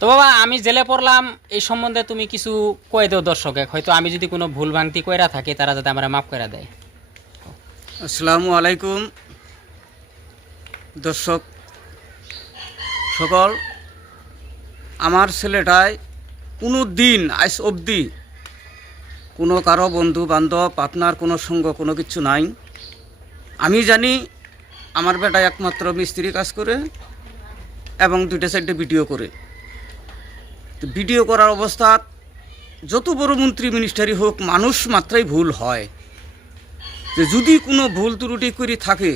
তো বাবা, আমি জেলে পড়লাম, এই সম্বন্ধে তুমি কিছু কয়ে দেও দর্শকে হয়তো আমি যদি কোনো ভুল ভ্রান্তি কইরা থাকি, তারা যাতে আমরা মাফ করে দেয়। আসসালামু আলাইকুম। দর্শক সকল, আমার ছেলেটায় কোনো দিন আজ অবধি কোনো কারও বন্ধু বান্ধব আপনার কোনো সঙ্গ, কোনো কিছু নাই। আমি জানি আমার বেটা একমাত্র মিস্ত্রি কাজ করে এবং দুইটা সাইডে ভিডিও করে। তো ভিডিও করার অবস্থা, যত বড় মন্ত্রী মিনিস্টারি হোক, মানুষ মাত্রাই ভুল হয়। যে যদি কোনো ভুল ত্রুটি করে থাকে,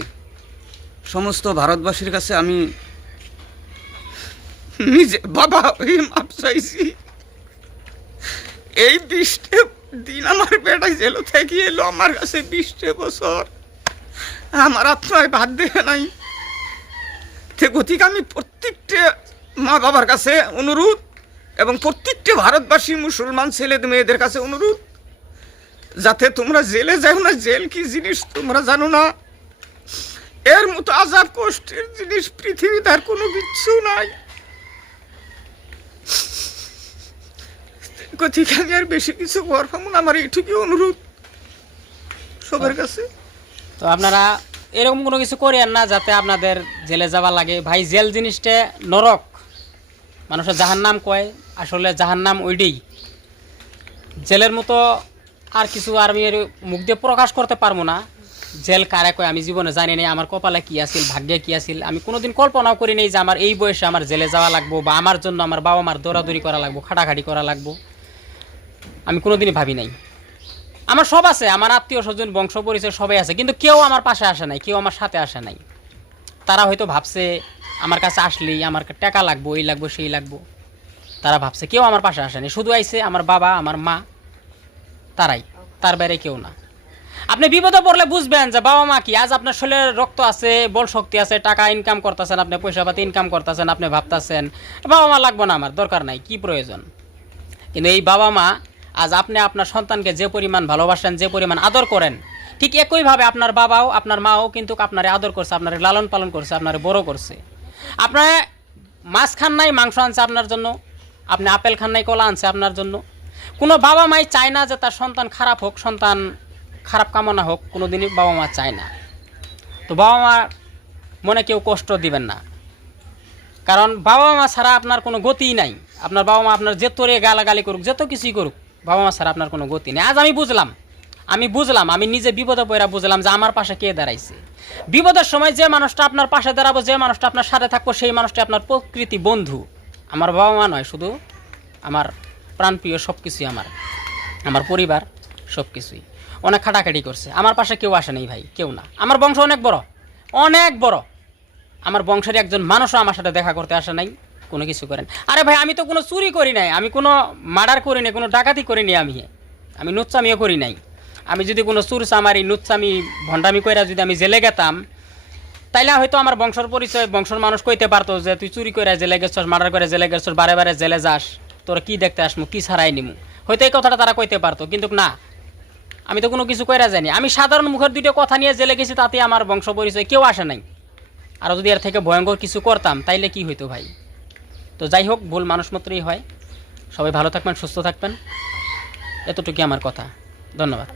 সমস্ত ভারতবাসীর কাছে আমি নিজে বাবা ওই মাপ চাইছি। এই বিশটে দিন আমার বেটাই জেল থেকে এলো, আমার কাছে বিশটে বছর। আমার আত্মায় বাদ দেয় নাই। তে গতিকে আমি প্রত্যেকটা মা বাবার কাছে অনুরোধ এবং প্রত্যেকটি ভারতবাসী মুসলমান ছেলে মেয়েদের কাছে অনুরোধ, যাতে তোমরা জেলে যাও না, জেল কি জিনিস তোমরা জানো না? এর মতো আজাব কষ্টের জিনিস পৃথিবীতে আর কোনো কিচ্ছু নাই। আমি আর বেশি কিছু করব না আমার এইটুকু অনুরোধ সবার কাছে। তো আপনারা এরকম কোনো কিছু করেন না, যাতে আপনাদের জেলে যাওয়া লাগে। ভাই, জেল জিনিসটা নরক। মানুষের জাহার নাম কয়, আসলে জাহার নাম ওইটাই জেলের মতো আর কিছু আর আমি মুখ দিয়ে প্রকাশ করতে পারব না। জেল কারে কয়, আমি জীবনে জানি নাই আমার কপালে কি আছিল, ভাগ্যে কি আছিল। আমি কোনোদিন কল্পনাও করি নাই যে আমার এই বয়সে আমার জেলে যাওয়া লাগবো বা আমার জন্য আমার বাবা মার দৌড়াদৌড়ি করা লাগবো, খাটাখাটি করা লাগবো। আমি কোনোদিনই ভাবি নাই। আমার সব আছে, আমার আত্মীয় স্বজন, বংশ পরিচয় সবাই আছে, কিন্তু কেউ আমার পাশে আসে নাই, কেউ আমার সাথে আসে নাই। তারা হয়তো ভাবছে আমার কাছে আসলেই আমার টাকা লাগবো, এই লাগবো, সেই লাগবো। তারা ভাবছে, কেউ আমার পাশে আসেনি। শুধু আইছে আমার বাবা, আমার মা, তারাই। তার বাইরে কেউ না। আপনি বিপদে পড়লে বুঝবেন যে বাবা মা কি? আজ আপনার শরীরে রক্ত আছে, বল শক্তি আছে, টাকা ইনকাম করতেছেন আপনি, পয়সা পাতি ইনকাম করতেছেন, আপনি ভাবতেছেন, বাবা মা লাগবো না আমার, দরকার নাই, কি প্রয়োজন? কিন্তু এই বাবা মা, আজ আপনি আপনার সন্তানকে যে পরিমাণ ভালোবাসেন, যে পরিমাণ আদর করেন, ঠিক একইভাবে আপনার বাবাও, আপনার মাও কিন্তু আপনারে আদর করছে, আপনারে লালন পালন করছে, আপনারে বড় করছে। আপনার মাছ খান নাই, মাংস আনছে আপনার জন্য, আপনি আপেল খান নাই, কলা আনছে আপনার জন্য। কোনো বাবা মাই চায় না যে তার সন্তান খারাপ হোক, সন্তান খারাপ কামনা হোক কোনো দিনই বাবা মা চায় না। তো বাবা মা মনে কেউ কষ্ট দিবেন না। কারণ বাবা মা ছাড়া আপনার কোনো গতিই নাই। আপনার বাবা মা আপনার যে তোরে গালাগালি করুক, যত কিছুই করুক, বাবা মা ছাড়া আপনার কোনো গতি নেই। আজ আমি বুঝলাম আমি বুঝলাম, আমি নিজে বিপদে পড়া বুঝলাম যে আমার পাশে কে দাঁড়াইছে। বিপদের সময় যে মানুষটা আপনার পাশে দাঁড়াবো, যে মানুষটা আপনার সাথে থাকব, সেই মানুষটা আপনার প্রকৃতি বন্ধু। আমার বাবা মা নয়, শুধু আমার প্রাণপ্রিয় সব কিছুই আমার। আমার পরিবার সব কিছুই অনেক খাটাখাটি করছে। আমার পাশে কেউ আসে নাই ভাই, কেউ না। আমার বংশ অনেক বড় অনেক বড়। আমার বংশের একজন মানুষও আমার সাথে দেখা করতে আসে নাই, কোনো কিছু করেন। আরে ভাই, আমি তো কোনো চুরি করি নাই, আমি কোনো মার্ডার করি নাই, কোনো ডাকাতি করি নাই আমি। আমি নুচ্চামিও করি নাই। আমি যদি কোনো চুর চামারি নুচ্চামি ভণ্ডামি কইরা যদি আমি জেলে গেতাম, তাইলে হয়তো আমার বংশর পরিচয়, বংশের মানুষ কইতে পারতো যে, তুই চুরি করে জেলে গেছস, মার্ডার করে জেলে গেছস, বারে বারে জেলে যাস, তোরা কি দেখতে আসমু কি ছাড়াই নিমু? হয়তো এই কথাটা তারা কইতে পারতো, কিন্তু না। আমি তো কোনো কিছু কইরা জানি আমি সাধারণ মুখের দুটো কথা নিয়ে জেলে গেছি, তাতে আমার বংশ পরিচয় কেউ আসে নাই। আর যদি এর থেকে ভয়ঙ্কর কিছু করতাম, তাইলে কি হইতো ভাই? তো যাই হোক, ভুল মানুষ মাত্রই হয়। সবাই ভালো থাকবেন, সুস্থ থাকবেন। এতটুকুই আমার কথা। ধন্যবাদ।